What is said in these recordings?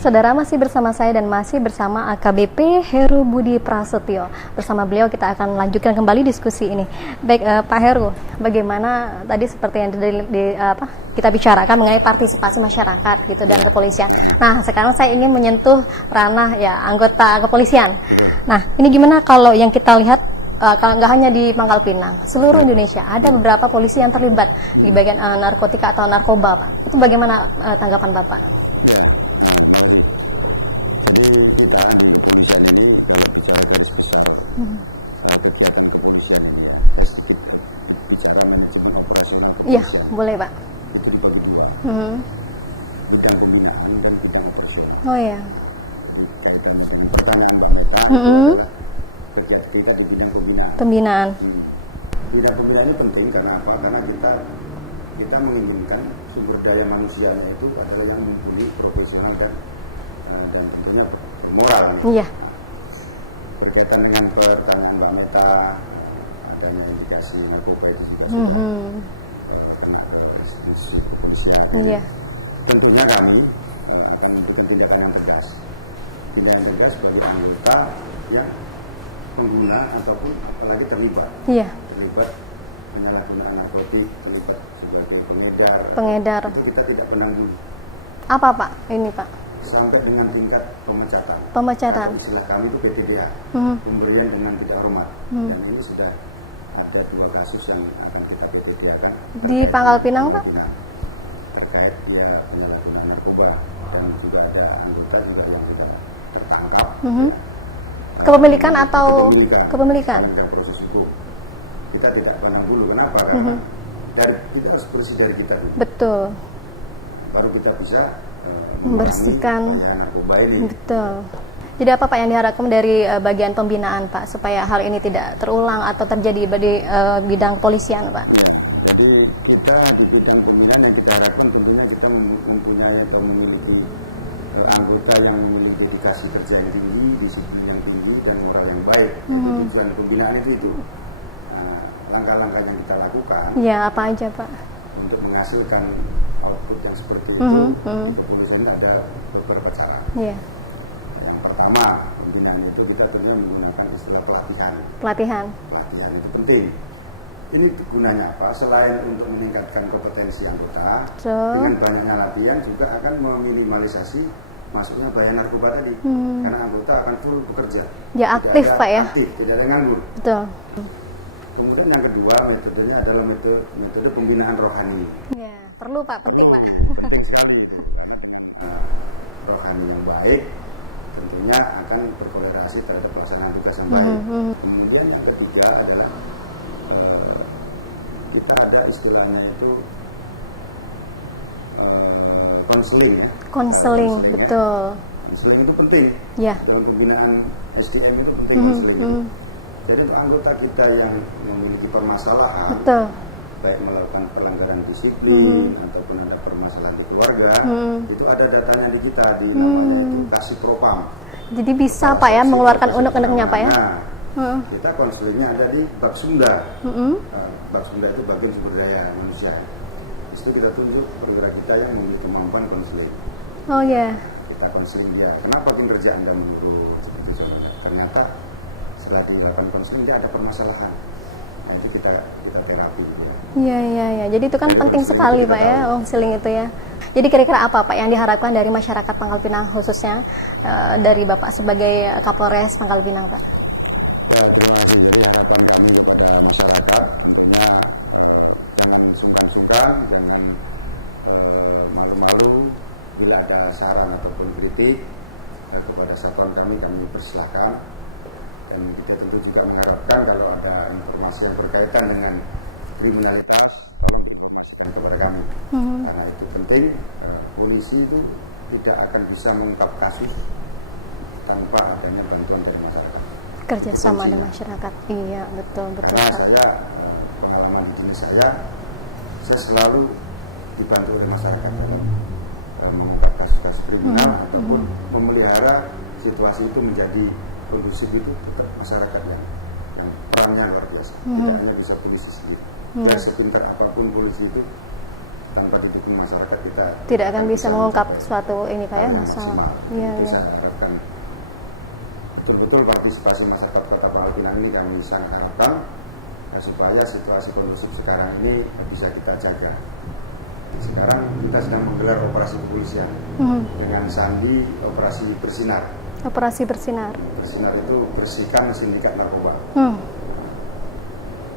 Saudara, masih bersama saya dan masih bersama AKBP Heru Budi Prasetyo. Bersama beliau kita akan lanjutkan kembali diskusi ini. Baik, Pak Heru, bagaimana tadi seperti yang kita bicarakan mengenai partisipasi masyarakat gitu dan kepolisian. Nah, sekarang saya ingin menyentuh ranah ya anggota kepolisian. Nah, ini gimana kalau yang kita lihat kalau nggak hanya di Pangkal Pinang, seluruh Indonesia ada beberapa polisi yang terlibat di bagian narkotika atau narkoba, Pak. Itu bagaimana tanggapan Bapak? Jadi kita di kepolisian ini kalau bicara garis besar kegiatan kepolisian ini sedikit bicara manajemen operasional kepolisian. Iya, boleh Pak. Itu dibagi dua. Bidang pembinaan dan bidang operasional. Oh iya. Kaitan dengan pertanyaan Mbak Mita, kegiatan kita di bidang pembinaan. Pembinaan. Bidang pembinaan ini penting karena apa? Karena kita menginginkan sumber daya manusianya itu adalah yang mumpuni, profesional dan tentunya moral. Iya. Berkaitan dengan pertanyaan Mbak Meta, adanya indikasi narkoba itu juga kena ke institusi kepolisian. Iya. Tentunya kami akan memberikan tindakan yang tegas. Tindakan tegas bagi anggota yang pengguna ataupun apalagi terlibat. Iya. Terlibat penyalahgunaan narkotik, terlibat sebagai pengedar. Itu kita tidak pandang dulu. Apa Pak? Ini Pak. Sampai dengan tingkat pemecatan. Pemecatan. Istilah kami itu PTDH, pemberian dengan tidak hormat. Dan ini sudah ada 2 kasus yang akan kita PTDH-kan. Di Pangkal Pinang, Pak? Terkait dia penyalahgunaan narkoba dan juga ada anggota juga yang kita tertangkap. Kepemilikan atau kepemilikan? Dan proses hukum. Kita tidak pandang dulu. Kenapa? Karena kita harus bersih dari kita dulu. Betul. Baru kita bisa membersihkan. Ini. Betul. Jadi apa Pak yang diharapkan dari bagian pembinaan Pak supaya hal ini tidak terulang atau terjadi di bidang kepolisian Pak? Jadi kita di bidang pembinaan yang kita harapkan tentunya kita mempunyai atau memiliki anggota yang memiliki dedikasi kerja yang tinggi, disiplin yang tinggi dan moral yang baik. Tujuan pembinaan itu. Langkah-langkah yang kita lakukan. Ya apa aja Pak? Untuk menghasilkan output yang seperti itu, kepolisian ada beberapa cara. Yeah. Yang pertama, pembinaan itu kita tentunya menggunakan istilah pelatihan. Pelatihan itu penting. Ini gunanya apa? Selain untuk meningkatkan kompetensi anggota, dengan banyaknya latihan juga akan meminimalisasi masuknya bahaya narkoba tadi. Karena anggota akan full bekerja. Ya aktif Pak ya. Aktif, tidak ada nganggur. Betul. Kemudian yang kedua metodenya adalah metode pembinaan rohani. Ya, perlu Pak, penting Pak. Penting sekali karena dengan rohani yang baik tentunya akan berkorelasi terhadap pelaksanaan tugas yang baik. Kemudian yang ketiga adalah kita ada istilahnya itu konseling. Konseling, betul. Konseling itu penting. Ya. Dalam pembinaan SDM itu penting konseling. Jadi anggota kita yang memiliki permasalahan, baik melakukan pelanggaran disiplin ataupun ada permasalahan di keluarga, itu ada datanya di kita di namanya edukasi propam. Jadi bisa Pak ya mengeluarkan unek-uneknya Pak ya? Nah, kita konselingnya ada di bab Sunda. Bab Sunda itu bagian sumber daya manusia. Itu kita tunjuk perwira kita yang memiliki kemampuan konseling. Oh ya. Kita konseling dia. Kenapa kinerja Anda menurun? Seperti itu. Ternyata setelah dilakukan konseling dia ada permasalahan, nanti kita terapi. Iya. Jadi itu kan penting sekali Pak ya, konseling itu ya. Jadi kira-kira apa Pak yang diharapkan dari masyarakat Pangkal Pinang khususnya dari Bapak sebagai Kapolres Pangkal Pinang Pak? Ya terima kasih. Jadi harapan kami kepada masyarakat tentunya jangan sungkan-sungkan, jangan malu-malu bila ada saran ataupun kritik kepada satuan kami persilahkan. Dan kita tentu juga mengharapkan kalau ada informasi yang berkaitan dengan kriminalitas untuk memastikan kepada kami. Karena itu penting, polisi itu tidak akan bisa mengungkap kasus tanpa adanya bantuan dari masyarakat. Kerjasama dengan masyarakat, iya betul. Karena saya, pengalaman di sini saya selalu dibantu oleh masyarakat dalam mengungkap kasus-kasus kriminal ataupun memelihara situasi itu menjadi kondusif itu tetap masyarakat yang perannya luar biasa. Tidak hanya bisa polisi sendiri. Dan sepintar apapun polisi itu tanpa didukung masyarakat kita tidak akan bisa mengungkap suatu ini Pak ya, masalah. Iya, Jadi iya. saya harapkan betul-betul partisipasi masyarakat Kota Pangkal Pinang ini kami sangat harapkan supaya situasi kondusif sekarang ini bisa kita jaga. Sekarang kita sedang menggelar operasi kepolisian dengan sandi operasi bersinar. Operasi bersinar. Bersinar itu bersihkan sindikat narkoba.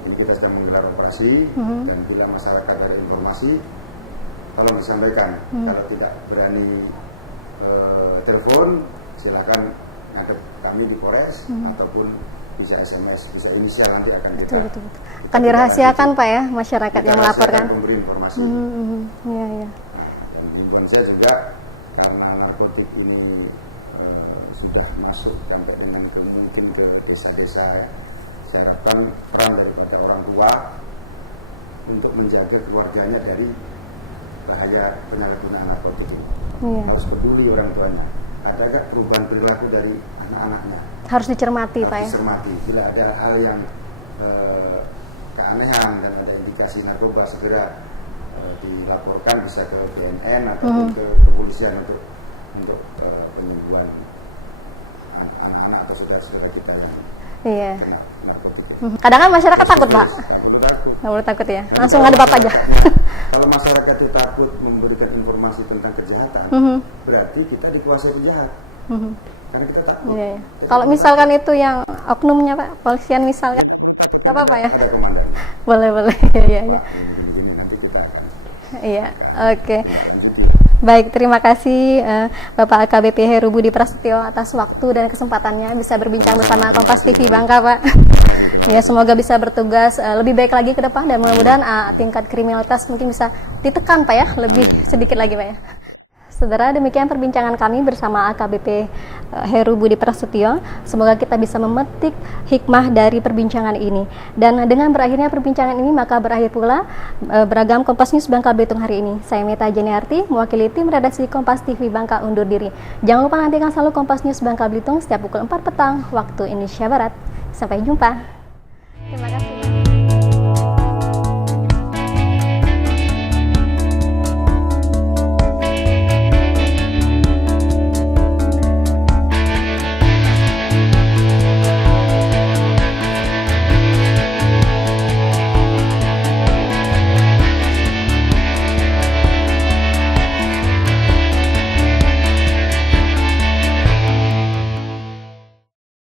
Jadi kita sedang menggelar operasi dan bila masyarakat ada informasi, tolong disampaikan. Kalau tidak berani telepon, silakan ada kami di Polres ataupun bisa SMS, bisa inisial, nanti akan kita. Betul. Akan dirahasiakan Pak ya, masyarakat yang melaporkan. Memberi informasi. Iya, iya. Dan himbauan saya juga karena narkotik ini sudah masuk sampai dengan mungkin ke desa-desa ya. Saya harapkan peran daripada orang tua untuk menjaga keluarganya dari bahaya penyalahgunaan narkotik ini. Harus peduli orang tuanya. Ada gak perubahan perilaku dari anak-anaknya? Harus dicermati Pak ya. Dicermati. Bila ada hal yang keanehan dan ada indikasi narkoba, segera dilaporkan bisa ke BNN ataupun ke kepolisian untuk penyembuhan anak-anak atau saudara-saudara kita yang kena narkotik. Kadang kan masyarakat takut Pak. Takut. Nggak boleh takut ya. Langsung ngadu Bapak aja. Kalau masyarakat itu takut memberikan informasi tentang kejahatan, berarti kita dikuasai penjahat. Karena kita takut. Iya. Kalau misalkan itu yang oknumnya Pak, polisian misalkan, nggak apa-apa ya? Ada komandan. Boleh. Iya. Ini nanti kita akan. Iya. Oke. Lanjuti. Baik, terima kasih Bapak AKBP Heru Budi Prasetyo atas waktu dan kesempatannya bisa berbincang bersama Kompas TV Bangka, Pak. Ya, semoga bisa bertugas lebih baik lagi ke depan dan mudah-mudahan tingkat kriminalitas mungkin bisa ditekan, Pak ya, lebih sedikit lagi, Pak ya. Saudara, demikian perbincangan kami bersama AKBP Heru Budi Prasetyo. Semoga kita bisa memetik hikmah dari perbincangan ini. Dan dengan berakhirnya perbincangan ini, maka berakhir pula beragam Kompas News Bangka Belitung hari ini. Saya Meta Jeniarti, mewakili tim redaksi Kompas TV Bangka undur diri. Jangan lupa nantikan selalu Kompas News Bangka Belitung setiap pukul 4 petang waktu Indonesia Barat. Sampai jumpa.